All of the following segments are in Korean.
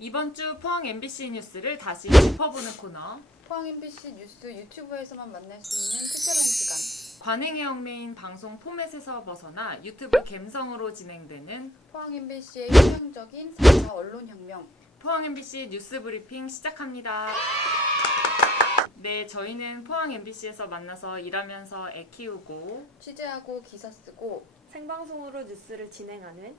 이번 주 포항 MBC 뉴스를 다시 짚어보는 코너. 포항 MBC 뉴스 유튜브에서만 만날 수 있는 특별한 시간. 관행의 얽매인 방송 포맷에서 벗어나 유튜브 갬성으로 진행되는 포항 MBC의 혁명적인 4차 언론혁명. 포항 MBC 뉴스 브리핑 시작합니다. 네, 저희는 포항 MBC에서 만나서 일하면서 애 키우고 취재하고 기사 쓰고 생방송으로 뉴스를 진행하는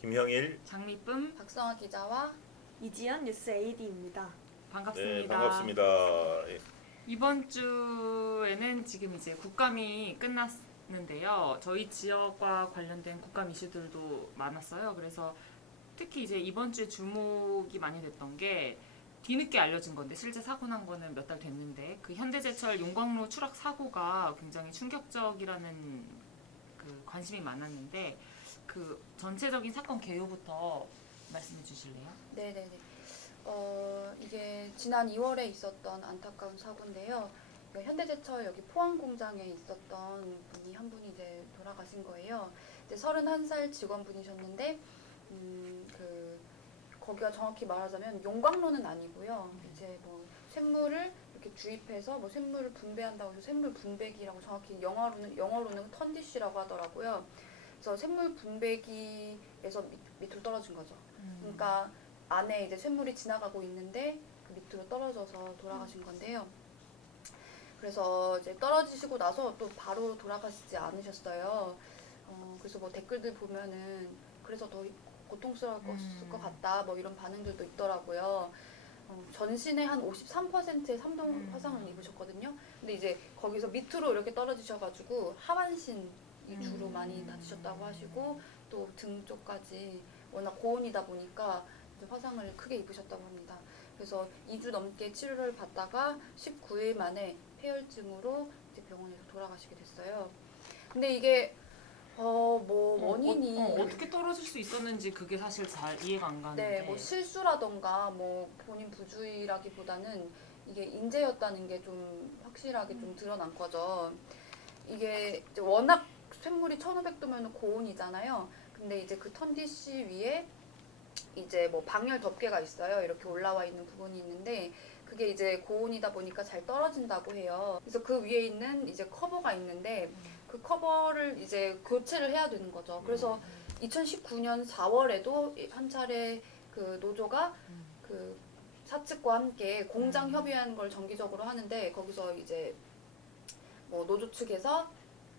김형일. 장미쁨 박성아 기자와 이지연 뉴스 AD입니다. 반갑습니다. 네, 반갑습니다. 예. 이번 주에는 지금 이제 국감이 끝났는데요. 저희 지역과 관련된 국감 이슈들도 많았어요. 그래서 특히 이제 이번 주에 주목이 많이 됐던 게 뒤늦게 알려진 건데 실제 사고 난 거는 몇 달 됐는데 그 현대제철 용광로 추락 사고가 굉장히 충격적이라는 그 관심이 많았는데 그 전체적인 사건 개요부터 말씀해 주실래요? 네네네. 이게 지난 2월에 있었던 안타까운 사고인데요. 현대제철 여기 포항 공장에 있었던 분이 한 분이 이제 돌아가신 거예요. 이제 31살 직원분이셨는데 거기가 정확히 말하자면 용광로는 아니고요. 이제 뭐 쇳물을 이렇게 주입해서 뭐 쇳물을 분배한다고 해서 쇳물 분배기라고 정확히 영어로는 턴디쉬라고 하더라고요. 그래서 쇳물 분배기에서 밑으로 떨어진 거죠. 그러니까 안에 이제 쇳물이 지나가고 있는데 그 밑으로 떨어져서 돌아가신 건데요. 그래서 이제 떨어지시고 나서 또 바로 돌아가시지 않으셨어요. 그래서 뭐 댓글들 보면은 그래서 더 고통스러웠을 것 같다 뭐 이런 반응들도 있더라고요. 전신의 한 53%의 3동 화상을 입으셨거든요. 근데 이제 거기서 밑으로 이렇게 떨어지셔가지고 하반신이 주로 많이 다치셨다고 하시고 또 등 쪽까지 워낙 고온이다 보니까 이제 화상을 크게 입으셨다고 합니다. 그래서 2주 넘게 치료를 받다가 19일 만에 폐혈증으로 이제 병원에서 돌아가시게 됐어요. 근데 이게 원인이 어떻게 떨어질 수 있었는지 그게 사실 잘 이해가 안 가는데. 네, 뭐 실수라던가 뭐 본인 부주의라기보다는 이게 인재였다는 게 좀 확실하게 좀 드러난 거죠. 이게 이제 워낙 쇳물이 1500도면 고온이잖아요. 근데 이제 그 턴디쉬 위에 이제 뭐 방열 덮개가 있어요. 이렇게 올라와 있는 부분이 있는데 그게 이제 고온이다 보니까 잘 떨어진다고 해요. 그래서 그 위에 있는 이제 커버가 있는데 그 커버를 이제 교체를 해야 되는 거죠. 그래서 2019년 4월에도 한 차례 그 노조가 그 사측과 함께 공장 협의하는 걸 정기적으로 하는데 거기서 이제 뭐 노조 측에서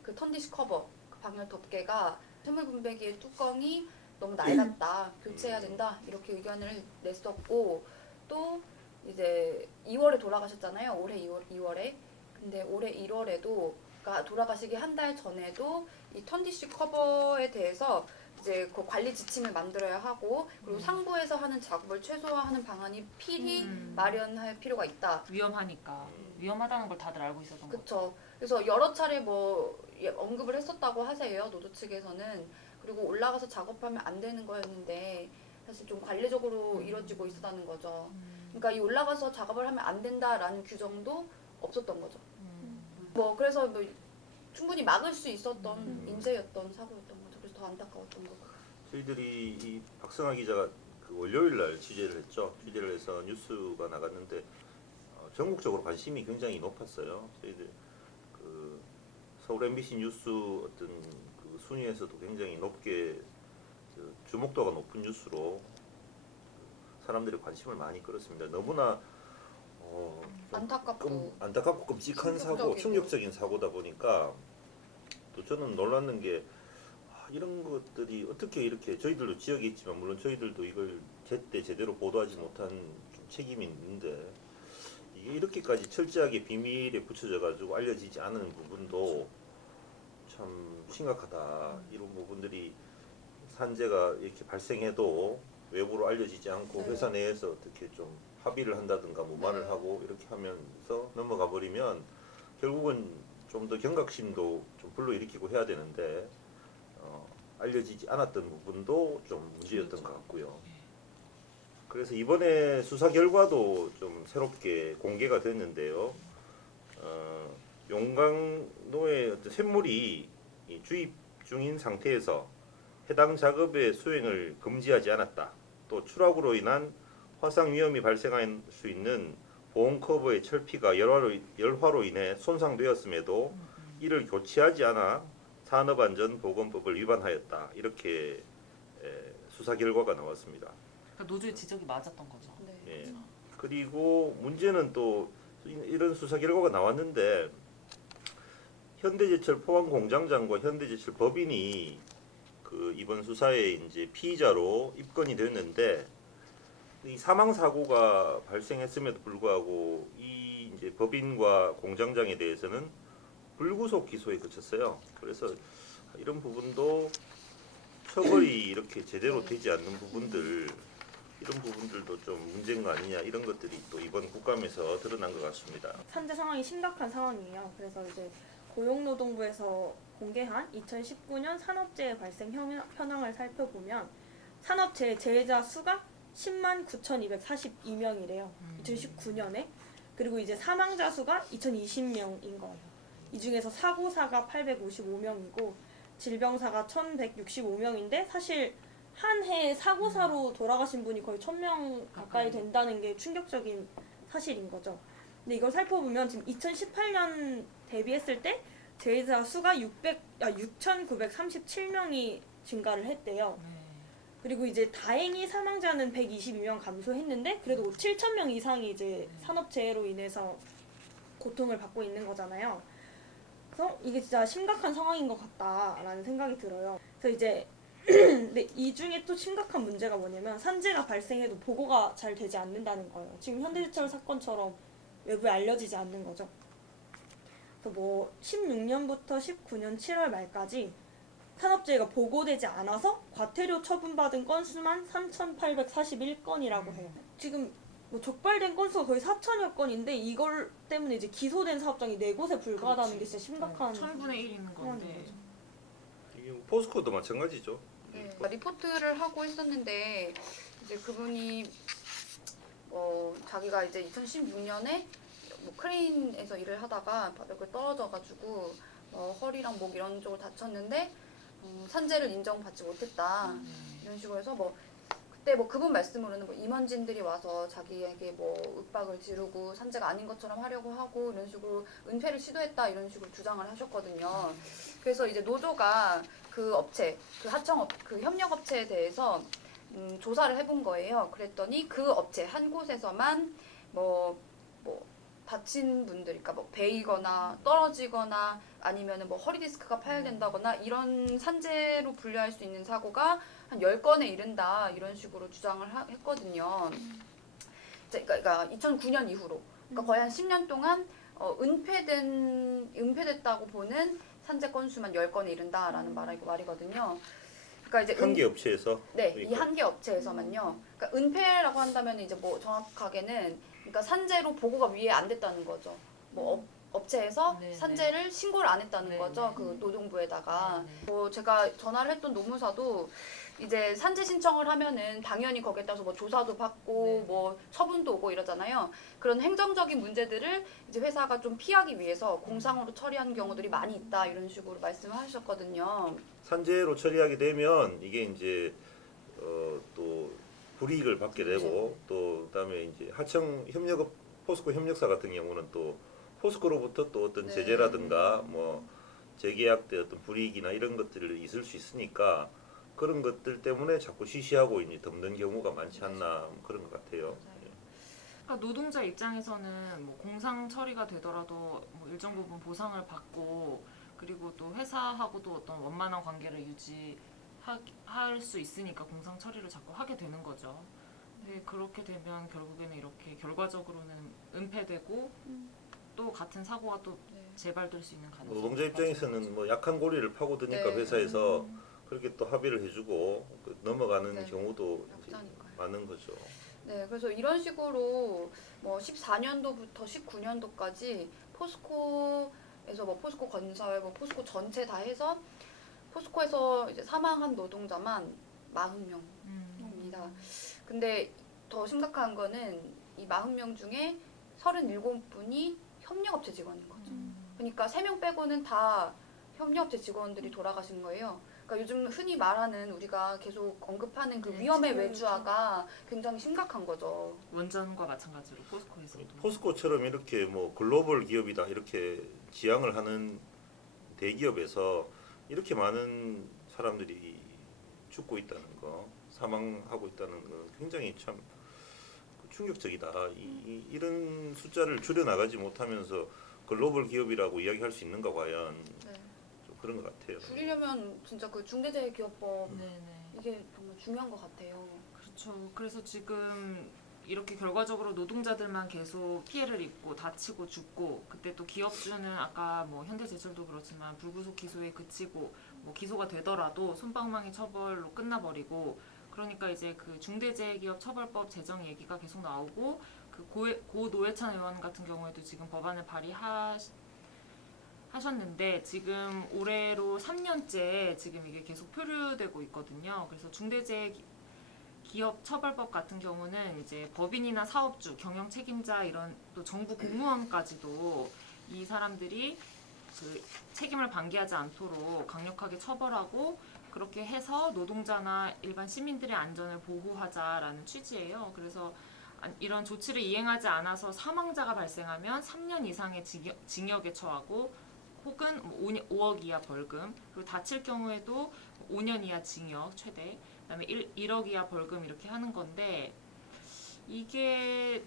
그 턴디시 커버, 그 방열 덮개가 쇳물 분배기의 뚜껑이 너무 낡았다, 교체해야 된다 이렇게 의견을 냈었고 또 이제 2월에 돌아가셨잖아요. 올해 2월에. 근데 올해 1월에도 그러니까 돌아가시기 한 달 전에도 이 턴디쉬 커버에 대해서 이제 그 관리 지침을 만들어야 하고 그리고 상부에서 하는 작업을 최소화하는 방안이 필히 마련할 필요가 있다. 위험하니까 위험하다는 걸 다들 알고 있었던 거죠. 그쵸. 그래서 여러 차례 뭐 언급을 했었다고 하세요. 노조 측에서는. 그리고 올라가서 작업하면 안 되는 거였는데 사실 좀 관례적으로 이루어지고 있었다는 거죠. 그러니까 이 올라가서 작업을 하면 안 된다라는 규정도 없었던 거죠. 뭐 그래서 뭐 충분히 막을 수 있었던 인재였던 사고였던 거죠. 그래서 더 안타까웠던 거고. 저희들이 이 박성아 기자가 그 월요일 날 취재를 했죠. 취재를 해서 뉴스가 나갔는데 전국적으로 관심이 굉장히 높았어요. 저희들 그 서울 MBC 뉴스 어떤 그 순위에서도 굉장히 높게 그 주목도가 높은 뉴스로 사람들이 관심을 많이 끌었습니다. 너무나 안타깝고 끔찍한 사고, 충격적인 사고다 보니까 또 저는 놀랐는 게 이런 것들이 어떻게 이렇게 저희들도 지역에 있지만 물론 저희들도 이걸 제때 제대로 보도하지 못한 좀 책임이 있는데 이게 이렇게까지 철저하게 비밀에 붙여져 가지고 알려지지 않은 부분도 참 심각하다. 이런 부분들이 산재가 이렇게 발생해도 외부로 알려지지 않고 네. 회사 내에서 어떻게 좀 합의를 한다든가 무마를 네. 하고 이렇게 하면서 넘어가 버리면 결국은 좀 더 경각심도 좀 불러일으키고 해야 되는데 알려지지 않았던 부분도 좀 문제였던 것 같고요. 그래서 이번에 수사 결과도 좀 새롭게 공개가 됐는데요. 용광로의 어떤 쇳물이 주입 중인 상태에서 해당 작업의 수행을 금지하지 않았다. 또 추락으로 인한 화상 위험이 발생할 수 있는 보온 커버의 철피가 열화로 인해 손상되었음에도 이를 교체하지 않아 산업안전보건법을 위반하였다. 이렇게 수사 결과가 나왔습니다. 그러니까 노조의 지적이 맞았던 거죠. 네. 예. 그리고 문제는 또 이런 수사 결과가 나왔는데 현대제철 포항 공장장과 현대제철 법인이 그 이번 수사에 이제 피의자로 입건이 됐는데 이 사망 사고가 발생했음에도 불구하고 이 이제 법인과 공장장에 대해서는 불구속 기소에 그쳤어요. 그래서 이런 부분도 처벌이 이렇게 제대로 되지 않는 부분들 이런 부분들도 좀 문제인 거 아니냐 이런 것들이 또 이번 국감에서 드러난 것 같습니다. 산재 상황이 심각한 상황이에요. 그래서 이제 고용노동부에서 공개한 2019년 산업재해 발생 현황을 살펴보면 산업재해 재해자 수가 10만 9,242명이래요. 2019년에. 그리고 이제 사망자 수가 2,020명인 거예요. 이 중에서 사고사가 855명이고 질병사가 1,165명인데 사실 한 해에 사고사로 돌아가신 분이 거의 1,000명 가까이 된다는 게 충격적인 사실인 거죠. 근데 이걸 살펴보면 지금 2018년 대비했을 때 재해자 수가 6,937명이 증가를 했대요. 그리고 이제 다행히 사망자는 122명 감소했는데 그래도 7,000명 이상이 이제 산업재해로 인해서 고통을 받고 있는 거잖아요. 그래서 이게 진짜 심각한 상황인 것 같다라는 생각이 들어요. 그래서 이제 근데 이 중에 또 심각한 문제가 뭐냐면 산재가 발생해도 보고가 잘 되지 않는다는 거예요. 지금 현대제철 사건처럼 외부에 알려지지 않는 거죠. 그래서 뭐 16년부터 19년 7월 말까지 산업재해가 보고되지 않아서 과태료 처분받은 건수만 3,841건이라고 해요. 지금 뭐 적발된 건수가 거의 4천여 건인데 이걸 때문에 이제 기소된 사업장이 4곳에 불과하다는 게 진짜 심각한 1,000분의 1 있는 건데. 거죠. 이게 포스코도 마찬가지죠. 네, 리포트를 하고 있었는데 이제 그분이 자기가 이제 2016년에 뭐 크레인에서 일을 하다가 바닥을 떨어져가지고 허리랑 목 이런 쪽을 다쳤는데 산재를 인정받지 못했다 이런 식으로 해서 뭐 그때 뭐 그분 말씀으로는 뭐 임원진들이 와서 자기에게 뭐 윽박을 지르고 산재가 아닌 것처럼 하려고 하고 이런 식으로 은폐를 시도했다 이런 식으로 주장을 하셨거든요. 그래서 이제 노조가 그 업체, 그 하청업, 그 협력업체에 대해서 조사를 해본 거예요. 그랬더니 그 업체 한 곳에서만 뭐 다친 분들, 그러니까 뭐 베이거나 떨어지거나 아니면은 뭐 허리 디스크가 파열된다거나 이런 산재로 분류할 수 있는 사고가 한 10건에 이른다 이런 식으로 주장을 했거든요. 그러니까 2009년 이후로 그러니까 거의 한 10년 동안 은폐됐다고 보는 산재 건수만 10건에 이른다라는 말이거든요. 그러니까 이제 한 개 업체에서 네, 그러니까. 이 한 개 업체에서만요. 그러니까 은폐라고 한다면 이제 뭐 정확하게는 그러니까 산재로 보고가 위에 안 됐다는 거죠. 뭐 업체에서 네, 산재를 신고를 안 했다는 네, 거죠. 네. 그 노동부에다가. 네. 뭐 제가 전화를 했던 노무사도 이제 산재 신청을 하면은 당연히 거기에 따라서 뭐 조사도 받고 네. 뭐 처분도 오고 이러잖아요. 그런 행정적인 문제들을 이제 회사가 좀 피하기 위해서 공상으로 처리하는 경우들이 많이 있다 이런 식으로 말씀을 하셨거든요. 산재로 처리하게 되면 이게 이제 또 불이익을 받게 되고 또 그다음에 이제 하청 협력업 포스코 협력사 같은 경우는 또 포스코로부터 또 어떤 네. 제재라든가 뭐 재계약 때 어떤 불이익이나 이런 것들이 있을 수 있으니까 그런 것들 때문에 자꾸 쉬쉬하고 이제 덮는 경우가 많지 않나 그런 것 같아요. 그러니까 노동자 입장에서는 뭐 공상 처리가 되더라도 뭐 일정 부분 보상을 받고 그리고 또 회사하고도 어떤 원만한 관계를 유지할 수 있으니까 공상 처리를 자꾸 하게 되는 거죠. 근데 그렇게 되면 결국에는 이렇게 결과적으로는 은폐되고 또 같은 사고가 또 재발될 수 있는 가능성이 노동자 입장에서는 뭐 약한 고리를 파고드니까 네. 회사에서 그렇게 또 합의를 해주고 넘어가는 네. 경우도 이제 약자니까요. 많은 거죠. 네, 그래서 이런 식으로 뭐 14년도부터 19년도까지 포스코에서 뭐 포스코 건설, 뭐 포스코 전체 다 해서 포스코에서 이제 사망한 노동자만 40명입니다. 근데 더 심각한 거는 이 40명 중에 37분이 협력업체 직원인 거죠. 그러니까 3명 빼고는 다 협력업체 직원들이 돌아가신 거예요. 그러니까 요즘 흔히 말하는 우리가 계속 언급하는 그 네, 위험의 치료 외주화가 굉장히 심각한 거죠. 원전과 마찬가지로 포스코에서도 포스코처럼 이렇게 뭐 글로벌 기업이다 이렇게 지향을 하는 대기업에서 이렇게 많은 사람들이 죽고 있다는 거, 사망하고 있다는 건 굉장히 참 충격적이다. 이런 숫자를 줄여 나가지 못하면서 글로벌 기업이라고 이야기할 수 있는가 과연 네. 좀 그런 것 같아요. 줄이려면 진짜 그 중대재해기업법 네네. 이게 정말 중요한 것 같아요. 그렇죠. 그래서 지금 이렇게 결과적으로 노동자들만 계속 피해를 입고 다치고 죽고 그때 또 기업주는 아까 뭐 현대제철도 그렇지만 불구속 기소에 그치고 뭐 기소가 되더라도 솜방망이 처벌로 끝나버리고 그러니까 이제 그 중대재해기업 처벌법 제정 얘기가 계속 나오고 그 고 노회찬 의원 같은 경우에도 지금 법안을 발의하셨는데 지금 올해로 3년째 지금 이게 계속 표류되고 있거든요. 그래서 중대재해 기업 처벌법 같은 경우는 이제 법인이나 사업주, 경영 책임자 이런 또 정부 공무원까지도 이 사람들이 그 책임을 방기하지 않도록 강력하게 처벌하고 그렇게 해서 노동자나 일반 시민들의 안전을 보호하자라는 취지예요. 그래서 이런 조치를 이행하지 않아서 사망자가 발생하면 3년 이상의 징역에 처하고 혹은 5억 이하 벌금 그리고 다칠 경우에도 5년 이하 징역 최대 그다음에 1억 이하 벌금 이렇게 하는 건데 이게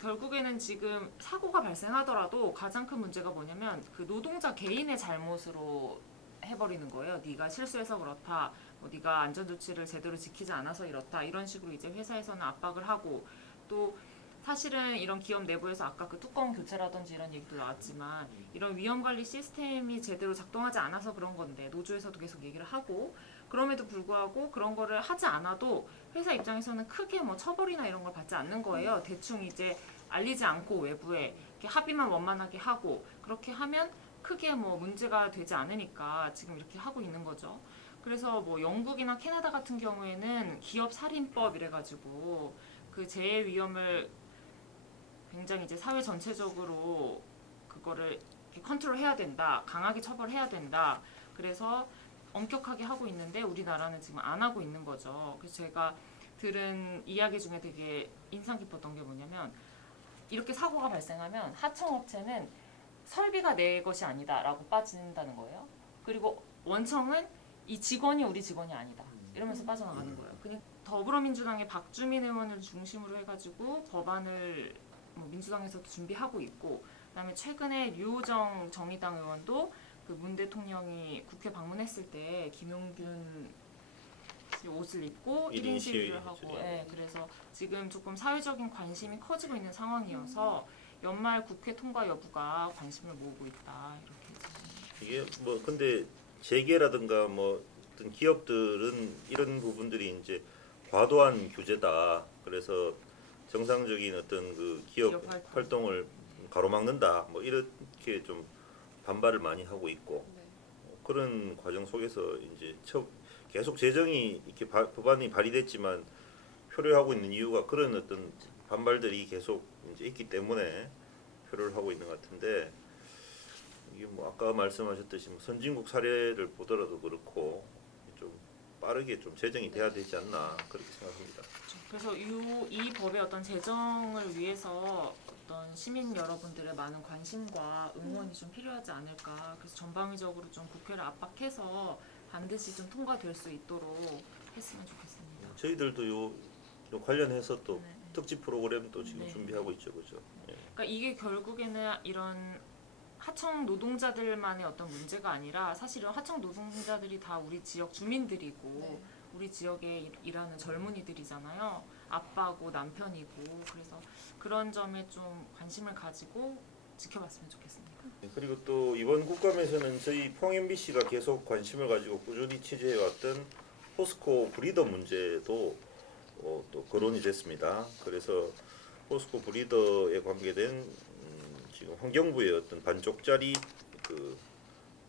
결국에는 지금 사고가 발생하더라도 가장 큰 문제가 뭐냐면 그 노동자 개인의 잘못으로 해버리는 거예요. 네가 실수해서 그렇다. 뭐 네가 안전조치를 제대로 지키지 않아서 이렇다. 이런 식으로 이제 회사에서는 압박을 하고 또 사실은 이런 기업 내부에서 아까 그 뚜껑 교체라든지 이런 얘기도 나왔지만 이런 위험관리 시스템이 제대로 작동하지 않아서 그런 건데 노조에서도 계속 얘기를 하고 그럼에도 불구하고 그런 거를 하지 않아도 회사 입장에서는 크게 뭐 처벌이나 이런 걸 받지 않는 거예요. 대충 이제 알리지 않고 외부에 이렇게 합의만 원만하게 하고 그렇게 하면 크게 뭐 문제가 되지 않으니까 지금 이렇게 하고 있는 거죠. 그래서 뭐 영국이나 캐나다 같은 경우에는 기업 살인법 이래가지고 그 재해 위험을 굉장히 이제 사회 전체적으로 그거를 이렇게 컨트롤해야 된다, 강하게 처벌해야 된다. 그래서 엄격하게 하고 있는데 우리나라는 지금 안 하고 있는 거죠. 그래서 제가 들은 이야기 중에 되게 인상 깊었던 게 뭐냐면 이렇게 사고가 발생하면 하청업체는 설비가 내 것이 아니다라고 빠진다는 거예요. 그리고 원청은 이 직원이 우리 직원이 아니다. 이러면서 빠져나가는 거예요. 그냥 더불어민주당의 박주민 의원을 중심으로 해가지고 법안을 뭐 민주당에서도 준비하고 있고 그다음에 최근에 류호정 정의당 의원도 그 문 대통령이 국회 방문했을 때 김용균 옷을 입고 1인 시위를 하고 그래서 지금 조금 사회적인 관심이 커지고 있는 상황이어서 연말 국회 통과 여부가 관심을 모으고 있다 이렇게 이게 뭐 근데 재계라든가 뭐 어떤 기업들은 이런 부분들이 이제 과도한 규제다. 그래서 정상적인 어떤 그 기업 활동을 가로막는다. 뭐 이렇게 좀 반발을 많이 하고 있고 네. 그런 과정 속에서 이제 계속 재정이 이렇게 법안이 발의됐지만 표류하고 있는 이유가 그런 어떤 반발들이 계속 이제 있기 때문에 표류를 하고 있는 것 같은데 이게 뭐 아까 말씀하셨듯이 뭐 선진국 사례를 보더라도 그렇고 좀 빠르게 좀 제정이 돼야 되지 않나 그렇게 생각합니다. 그래서 이 법의 어떤 제정을 위해서 어떤 시민 여러분들의 많은 관심과 응원이 좀 필요하지 않을까. 그래서 전방위적으로 좀 국회를 압박해서 반드시 좀 통과될 수 있도록 했으면 좋겠습니다. 저희들도 요 관련해서 또 네. 특집 프로그램도 지금 네. 준비하고 있죠, 그죠? 예. 그러니까 이게 결국에는 이런 하청 노동자들만의 어떤 문제가 아니라 사실은 하청 노동자들이 다 우리 지역 주민들이고 네. 우리 지역에 일하는 젊은이들이잖아요. 아빠고 남편이고 그래서 그런 점에 좀 관심을 가지고 지켜봤으면 좋겠습니다. 그리고 또 이번 국감에서는 저희 평MBC가 계속 관심을 가지고 꾸준히 취재해왔던 포스코 브리더 문제도 또 거론이 됐습니다. 그래서 포스코 브리더에 관계된 지금 환경부의 어떤 반쪽짜리 그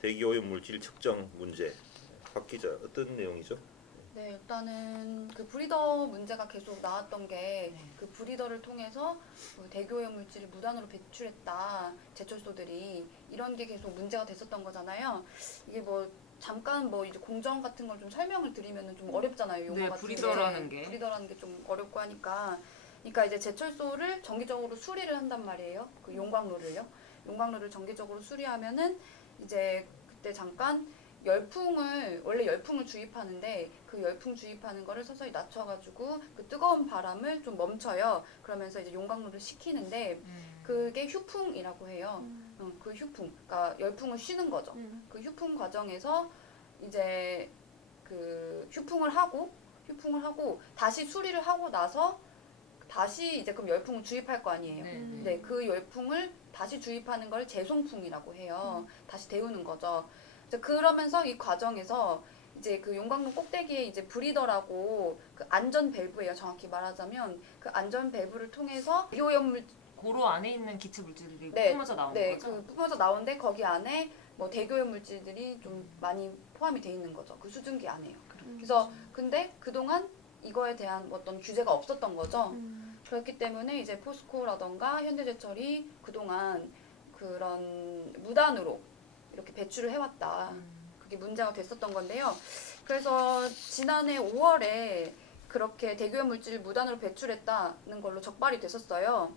대기오염 물질 측정 문제, 박 기자 어떤 내용이죠? 네, 일단은 그 브리더 문제가 계속 나왔던 게 네. 그 브리더를 통해서 그 대기오염 물질을 무단으로 배출했다 제철소들이 이런 게 계속 문제가 됐었던 거잖아요. 이게 뭐 잠깐 뭐 이제 공정 같은 걸 좀 설명을 드리면은 좀 어렵잖아요. 용어 네, 같은 브리더라는 게. 브리더라는 게 좀 어렵고 하니까. 그러니까 이제 제철소를 정기적으로 수리를 한단 말이에요. 그 용광로를요. 용광로를 정기적으로 수리하면은 이제 그때 잠깐 원래 열풍을 주입하는데 그 열풍 주입하는 거를 서서히 낮춰가지고 그 뜨거운 바람을 좀 멈춰요. 그러면서 이제 용광로를 식히는데 그게 휴풍이라고 해요. 그 휴풍, 그러니까 열풍을 쉬는 거죠. 그 휴풍 과정에서 이제 그 휴풍을 하고 다시 수리를 하고 나서 다시 이제 그럼 열풍을 주입할 거 아니에요. 네, 그 열풍을 다시 주입하는 걸 재송풍이라고 해요. 다시 데우는 거죠. 이제 그러면서 이 과정에서 이제 그 용광로 꼭대기에 이제 브리더라고 그 안전 밸브예요. 정확히 말하자면 그 안전 밸브를 통해서 비오염물 고로 안에 있는 기체 물질들이 네, 뿜어져 나오는 네, 거죠? 그 뿜어져 나오는데 거기 안에 뭐 대기오염 물질들이 좀 많이 포함이 돼 있는 거죠. 그 수증기 안에요. 그래서 근데 그동안 이거에 대한 어떤 규제가 없었던 거죠. 그렇기 때문에 이제 포스코라던가 현대제철이 그동안 그런 무단으로 이렇게 배출을 해왔다. 그게 문제가 됐었던 건데요. 그래서 지난해 5월에 그렇게 대기오염 물질을 무단으로 배출했다는 걸로 적발이 됐었어요.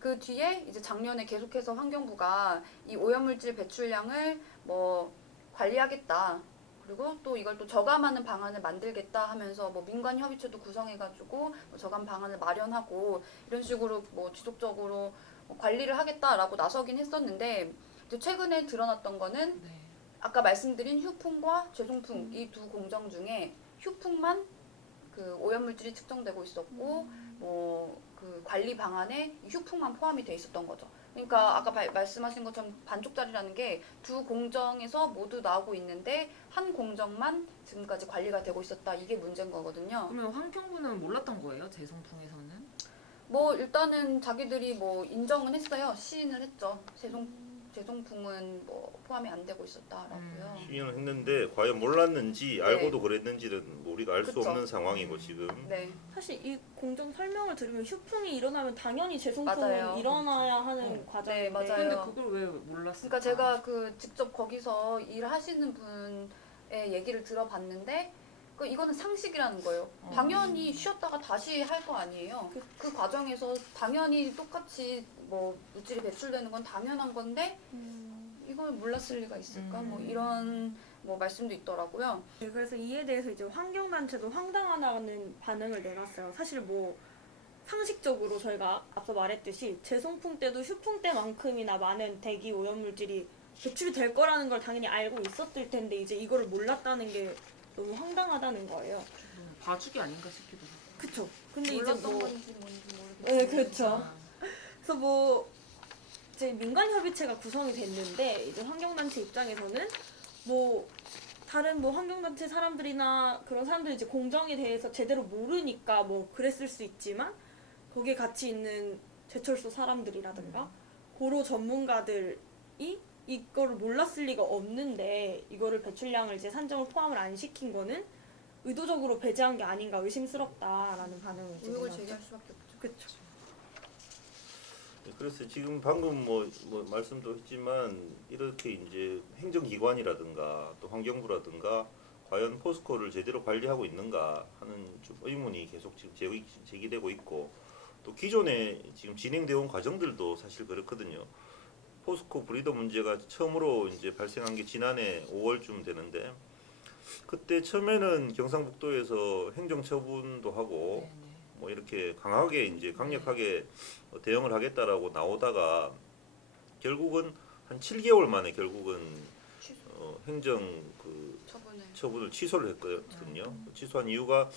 그 뒤에 이제 작년에 계속해서 환경부가 이 오염물질 배출량을 뭐 관리하겠다. 그리고 또 이걸 또 저감하는 방안을 만들겠다 하면서 뭐 민관 협의체도 구성해가지고 뭐 저감 방안을 마련하고 이런 식으로 뭐 지속적으로 뭐 관리를 하겠다라고 나서긴 했었는데 이제 최근에 드러났던 거는 네. 아까 말씀드린 휴풍과 재송풍 이 두 공정 중에 휴풍만 그 오염물질이 측정되고 있었고 뭐 그 관리 방안에 휴풍만 포함이 돼 있었던 거죠. 그러니까 아까 말씀하신 것처럼 반쪽짜리라는 게 두 공정에서 모두 나오고 있는데 한 공정만 지금까지 관리가 되고 있었다. 이게 문제인 거거든요. 그러면 환경부는 몰랐던 거예요? 재송풍에서는? 뭐 일단은 자기들이 뭐 인정은 했어요. 시인을 했죠. 재송풍은 뭐 포함이 안 되고 있었다라고요. 시인을 했는데 과연 몰랐는지 네. 알고도 그랬는지는 뭐 우리가 알 수 그쵸. 없는 상황이고 지금. 네. 사실 이 공정 설명을 들으면 휴풍이 일어나면 당연히 맞아요. 재송풍이 일어나야 하는 과정인데 네, 맞아요. 근데 그걸 왜 몰랐을까? 그러니까 제가 그 직접 거기서 일하시는 분의 얘기를 들어봤는데 이거는 상식이라는 거예요. 당연히 쉬었다가 다시 할 거 아니에요. 그 과정에서 당연히 똑같이 뭐 물질이 배출되는 건 당연한 건데 이걸 몰랐을 리가 있을까? 뭐 이런 뭐 말씀도 있더라고요. 네, 그래서 이에 대해서 이제 환경단체도 황당하다는 반응을 내놨어요. 사실 뭐 상식적으로 저희가 앞서 말했듯이 재송풍 때도 휴풍 때만큼이나 많은 대기 오염물질이 배출이 될 거라는 걸 당연히 알고 있었을 텐데 이제 이거를 몰랐다는 게 너무 황당하다는 거예요. 봐주기 아닌가 싶기도 해요. 그쵸? 근데 이제 몰랐던 뭐 건지 뭔지 모르겠어요. 네, 그렇죠. 그래서 뭐 이제 민간 협의체가 구성이 됐는데 이제 환경단체 입장에서는 뭐 다른 뭐 환경단체 사람들이나 그런 사람들이 이제 공정에 대해서 제대로 모르니까 뭐 그랬을 수 있지만 거기에 같이 있는 제철소 사람들이라든가 고로 전문가들이 이거를 몰랐을 리가 없는데 이거를 배출량을 이제 산정을 포함을 안 시킨 거는 의도적으로 배제한 게 아닌가 의심스럽다라는 반응을 이제 의혹을 내놨죠. 제기할 수밖에 없죠. 그쵸. 그래서 지금 방금 뭐 말씀도 했지만 이렇게 이제 행정기관이라든가 또 환경부라든가 과연 포스코를 제대로 관리하고 있는가 하는 좀 의문이 계속 지금 제기되고 있고 또 기존에 지금 진행되어 온 과정들도 사실 그렇거든요. 포스코 브리더 문제가 처음으로 이제 발생한 게 지난해 5월쯤 되는데 그때 처음에는 경상북도에서 행정처분도 하고 네네. 뭐 이렇게 강하게 이제 강력하게 대응을 하겠다라고 나오다가 결국은 한 7개월 만에 결국은 행정 그 처분을 취소를 했거든요. 취소한 이유가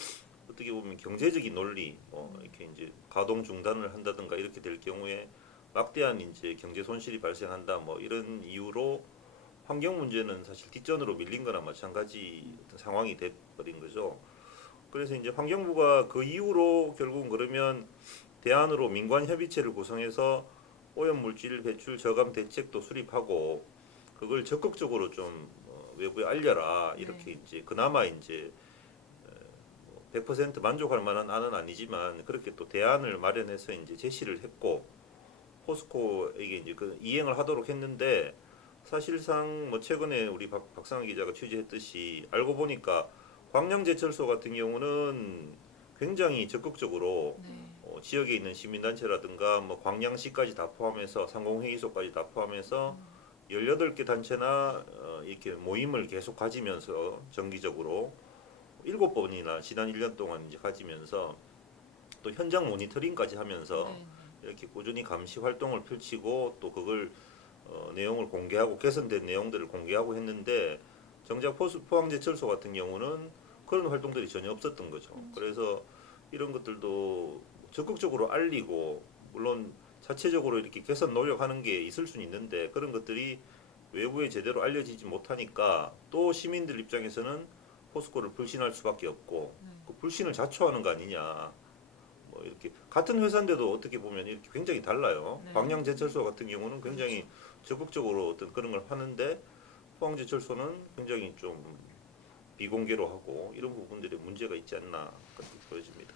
어떻게 보면 경제적인 논리, 이렇게 이제 가동 중단을 한다든가 이렇게 될 경우에 막대한 이제 경제 손실이 발생한다 뭐 이런 이유로 환경 문제는 사실 뒷전으로 밀린 거나 마찬가지 어떤 상황이 돼 버린 거죠. 그래서 이제 환경부가 그 이후로 결국은 그러면 대안으로 민관 협의체를 구성해서 오염 물질 배출 저감 대책도 수립하고 그걸 적극적으로 좀 외부에 알려라 이렇게 이제 그나마 이제 100% 만족할 만한 안은 아니지만 그렇게 또 대안을 마련해서 이제 제시를 했고 포스코에게 이제 그 이행을 하도록 했는데 사실상 뭐 최근에 우리 박상희 기자가 취재했듯이 알고 보니까 광양제철소 같은 경우는 굉장히 적극적으로 네. 지역에 있는 시민단체라든가 뭐 광양시까지 다 포함해서 상공회의소까지 다 포함해서 18개 단체나 이렇게 모임을 계속 가지면서 정기적으로 7번이나 지난 1년 동안 이제 가지면서 또 현장 모니터링까지 하면서 네. 이렇게 꾸준히 감시 활동을 펼치고 또 그걸 내용을 공개하고 개선된 내용들을 공개하고 했는데 정작 포항제철소 같은 경우는 그런 활동들이 전혀 없었던 거죠. 그래서 이런 것들도 적극적으로 알리고 물론 자체적으로 이렇게 개선 노력하는 게 있을 수는 있는데 그런 것들이 외부에 제대로 알려지지 못하니까 또 시민들 입장에서는 포스코를 불신할 수밖에 없고 그 불신을 자초하는 거 아니냐. 뭐 이렇게 같은 회사인데도 어떻게 보면 이렇게 굉장히 달라요. 네. 광양제철소 같은 경우는 굉장히 적극적으로 어떤 그런 걸 하는데 포항제철소는 굉장히 좀 비공개로 하고 이런 부분들이 문제가 있지 않나 그렇게 보여집니다.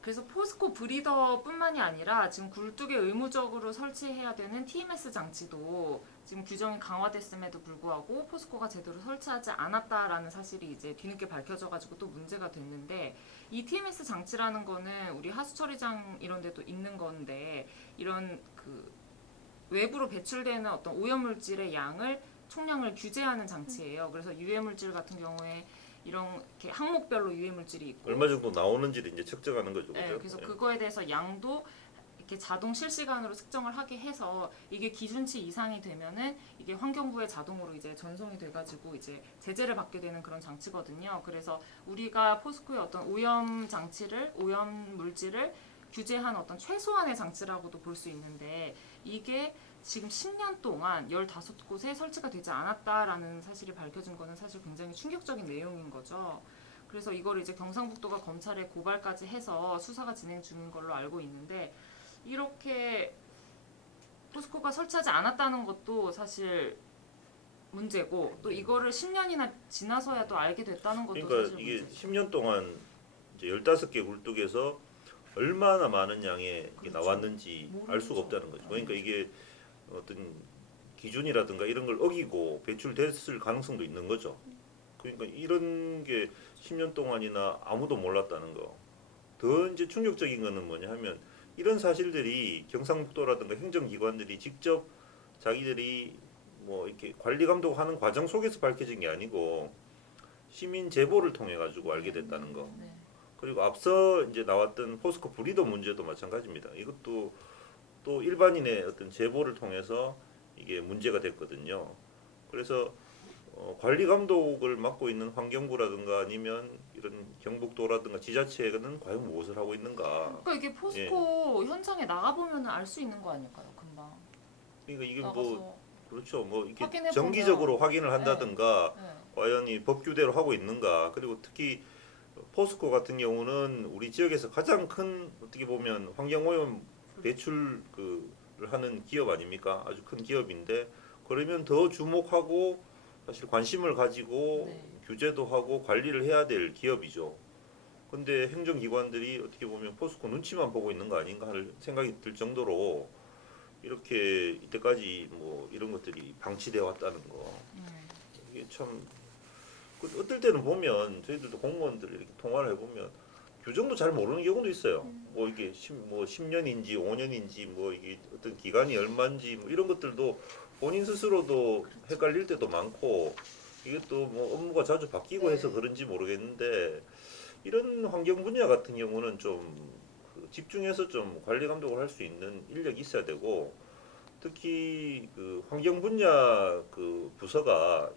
그래서 포스코 브리더뿐만이 아니라 지금 굴뚝에 의무적으로 설치해야 되는 TMS 장치도 지금 규정이 강화됐음에도 불구하고 포스코가 제대로 설치하지 않았다라는 사실이 이제 뒤늦게 밝혀져가지고 또 문제가 됐는데 이 TMS 장치라는 거는 우리 하수처리장 이런 데도 있는 건데 이런 그 외부로 배출되는 어떤 오염물질의 양을 총량을 규제하는 장치예요. 그래서 유해물질 같은 경우에 이런 이렇게 항목별로 유해물질이 있고 얼마 정도 나오는지를 이제 측정하는 거죠. 네, 그죠? 그래서 네. 그거에 대해서 양도 이렇게 자동 실시간으로 측정을 하게 해서 이게 기준치 이상이 되면은 이게 환경부에 자동으로 이제 전송이 돼가지고 이제 제재를 받게 되는 그런 장치거든요. 그래서 우리가 포스코의 어떤 오염 장치를 오염 물질을 규제한 어떤 최소한의 장치라고도 볼 수 있는데 이게 지금 10년 동안 15곳에 설치가 되지 않았다라는 사실이 밝혀진 거는 사실 굉장히 충격적인 내용인 거죠. 그래서 이걸 이제 경상북도가 검찰에 고발까지 해서 수사가 진행 중인 걸로 알고 있는데 이렇게 포스코가 설치하지 않았다는 것도 사실 문제고 또 이거를 10년이나 지나서야 또 알게 됐다는 것도 그러니까 사실 이게 문제죠. 10년 동안 이제 15개 굴뚝에서 얼마나 많은 양의 이게 그렇죠. 나왔는지 알 수가 모르죠. 없다는 거죠. 그러니까 이게 어떤 기준이라든가 이런 걸 어기고 배출됐을 가능성도 있는 거죠. 그러니까 이런 게 10년 동안이나 아무도 몰랐다는 거. 더 이제 충격적인 거는 뭐냐 하면 이런 사실들이 경상북도라든가 행정기관들이 직접 자기들이 뭐 이렇게 관리 감독하는 과정 속에서 밝혀진 게 아니고 시민 제보를 통해 가지고 알게 됐다는 거. 네. 그리고 앞서 이제 나왔던 포스코 브리더 문제도 마찬가지입니다. 이것도 또 일반인의 어떤 제보를 통해서 이게 문제가 됐거든요. 그래서 관리 감독을 맡고 있는 환경부라든가 아니면 이런 경북도라든가 지자체는 과연 무엇을 하고 있는가? 그러니까 이게 포스코 현장에 나가 보면 알 수 있는 거 아닐까요, 금방 그러니까 이게 나가서. 뭐 그렇죠. 뭐 이렇게 확인해 정기적으로 보면. 확인을 한다든가 네. 과연 이 법규대로 하고 있는가? 그리고 특히 포스코 같은 경우는 우리 지역에서 가장 큰 어떻게 보면 환경오염 배출 그를 하는 기업 아닙니까? 아주 큰 기업인데 그러면 더 주목하고 사실 관심을 가지고 네. 규제도 하고 관리를 해야 될 기업이죠. 근데 행정기관들이 어떻게 보면 포스코 눈치만 보고 있는 거 아닌가 하는 생각이 들 정도로 이렇게 이때까지 뭐 이런 것들이 방치되어 왔다는 거. 이게 참 어떨 때는 보면 저희들도 공무원들 이렇게 통화를 해보면 규정도 잘 모르는 경우도 있어요. 뭐 이게 10년인지 5년인지 뭐 이게 어떤 기간이 얼마인지 뭐 이런 것들도 본인 스스로도 헷갈릴 때도 많고 이게 또 뭐 업무가 자주 바뀌고 해서 그런지 모르겠는데 이런 환경 분야 같은 경우는 좀 집중해서 좀 관리 감독을 할 수 있는 인력이 있어야 되고 특히 그 환경 분야 그 부서가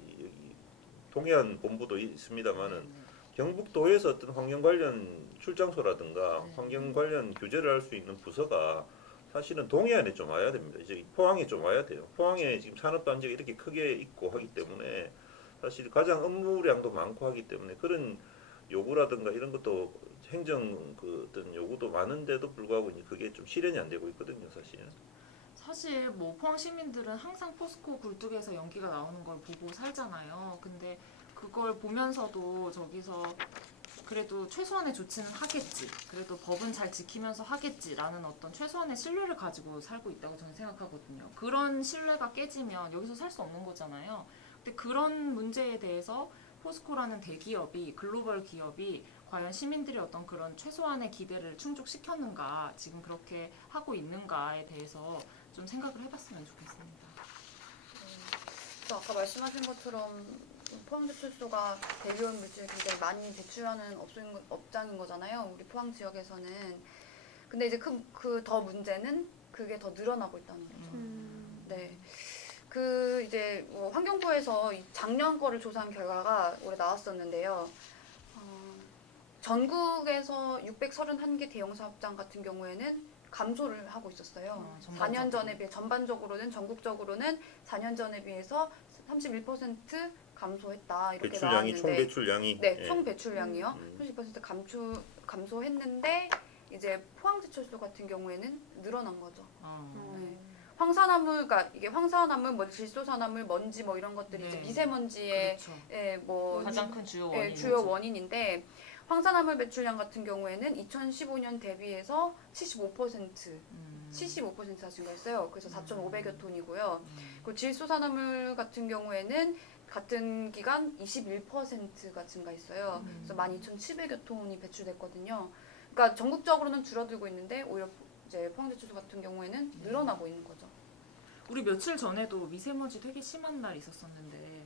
동해안 본부도 있습니다만은 경북도에서 어떤 환경 관련 출장소라든가 환경 관련 규제를 할 수 있는 부서가 사실은 동해안에 좀 와야 됩니다. 이제 포항에 좀 와야 돼요. 포항에 지금 산업단지가 이렇게 크게 있고 하기 때문에 사실 가장 업무량도 많고 하기 때문에 그런 요구라든가 이런 것도 행정 그 어떤 요구도 많은데도 불구하고 이제 그게 좀 실현이 안 되고 있거든요, 사실. 사실 뭐 포항 시민들은 항상 포스코 굴뚝에서 연기가 나오는 걸 보고 살잖아요. 근데 그걸 보면서도 저기서 그래도 최소한의 조치는 하겠지. 그래도 법은 잘 지키면서 하겠지라는 어떤 최소한의 신뢰를 가지고 살고 있다고 저는 생각하거든요. 그런 신뢰가 깨지면 여기서 살 수 없는 거잖아요. 근데 그런 문제에 대해서 포스코라는 대기업이 글로벌 기업이 과연 시민들의 어떤 그런 최소한의 기대를 충족시켰는가, 지금 그렇게 하고 있는가에 대해서 좀 생각을 해봤으면 좋겠습니다. 그래서 아까 말씀하신 것처럼 포항제철소가 대기업 물질 굉장히 많이 배출하는 업장인 거잖아요. 우리 포항 지역에서는. 근데 이제 그 더 문제는 그게 더 늘어나고 있다는 거죠. 네. 그 이제 뭐 환경부에서 작년 거를 조사한 결과가 올해 나왔었는데요. 전국에서 631개 대형 사업장 같은 경우에는 감소를 하고 있었어요. 4년 전에 비해 전반적으로는 전국적으로는 4년 전에 비해서 31% 감소했다 이렇게 배출량이 나왔는데 총 배출량이 네, 예. 총 배출량이요. 30% 감소했는데 이제 포항제철소 같은 경우에는 늘어난 거죠. 네. 황산화물, 그러니까 이게 황산화물, 뭐 질소산화물, 먼지 뭐 이런 것들이 이제 네. 미세먼지의 그렇죠. 뭐 가장 큰 주요 예, 원인이죠. 주요 원인인데 황산화물 배출량 같은 경우에는 2015년 대비해서 75%가 증가했어요. 그래서 4,500여 톤이고요. 그리고 질소산화물 같은 경우에는 같은 기간 21%가 증가했어요. 그래서 12,700여 톤이 배출됐거든요. 그러니까 전국적으로는 줄어들고 있는데 오히려 이제 포항제철소 같은 경우에는 늘어나고 있는 거죠. 우리 며칠 전에도 미세먼지 되게 심한 날 있었었는데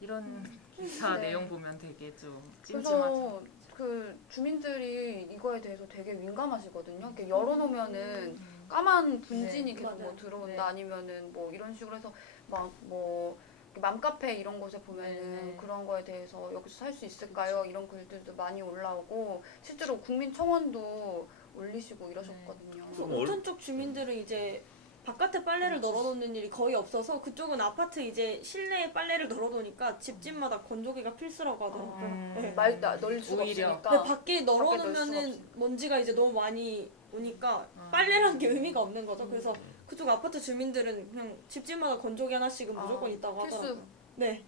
이런 기사 네. 내용 보면 되게 좀 그래서 찜찜하죠. 그 주민들이 이거에 대해서 되게 민감하시거든요. 이렇게 열어놓으면은 까만 분진이 네, 계속 뭐 맞아요. 들어온다 네. 아니면은 뭐 이런 식으로 해서 막 뭐 맘카페 이런 곳에 보면은 네. 그런 거에 대해서 여기서 살 수 있을까요? 이런 글들도 많이 올라오고 실제로 국민청원도 올리시고 이러셨거든요. 온천 쪽 주민들은 이제 바깥에 빨래를 널어놓는 일이 거의 없어서 그쪽은 아파트 이제 실내에 빨래를 널어놓으니까 집집마다 건조기가 필수라고 하더라고요. 네. 널 수가 오히려. 없으니까. 근데 밖에 넣을 수가 널어놓으면은 없으니까. 먼지가 이제 너무 많이 오니까 빨래라는 게 의미가 없는 거죠. 그래서 그쪽 아파트 주민들은 그냥 집집마다 건조기 하나씩은 무조건 있다고 필수. 하더라고요. 네.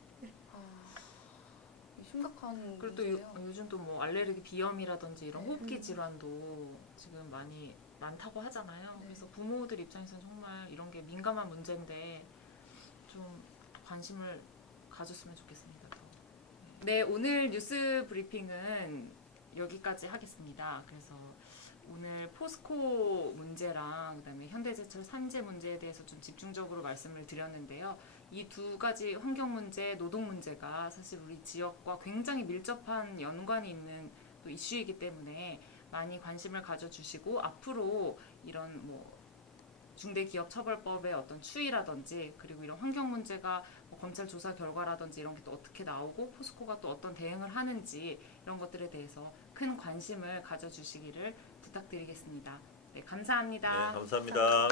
심각한 그리고 또 문제예요. 요즘 또 뭐 알레르기 비염이라든지 이런 호흡기 질환도 지금 많이 많다고 하잖아요. 그래서 부모들 입장에서는 정말 이런 게 민감한 문제인데 좀 관심을 가졌으면 좋겠습니다. 더. 네, 오늘 뉴스 브리핑은 여기까지 하겠습니다. 그래서 오늘 포스코 문제랑 그다음에 현대제철 산재 문제에 대해서 좀 집중적으로 말씀을 드렸는데요. 이 두 가지 환경 문제, 노동 문제가 사실 우리 지역과 굉장히 밀접한 연관이 있는 또 이슈이기 때문에 많이 관심을 가져주시고 앞으로 이런 뭐 중대기업처벌법의 어떤 추이라든지 그리고 이런 환경 문제가 뭐 검찰 조사 결과라든지 이런 게 또 어떻게 나오고 포스코가 또 어떤 대응을 하는지 이런 것들에 대해서 큰 관심을 가져주시기를 부탁드리겠습니다. 네, 감사합니다. 네, 감사합니다.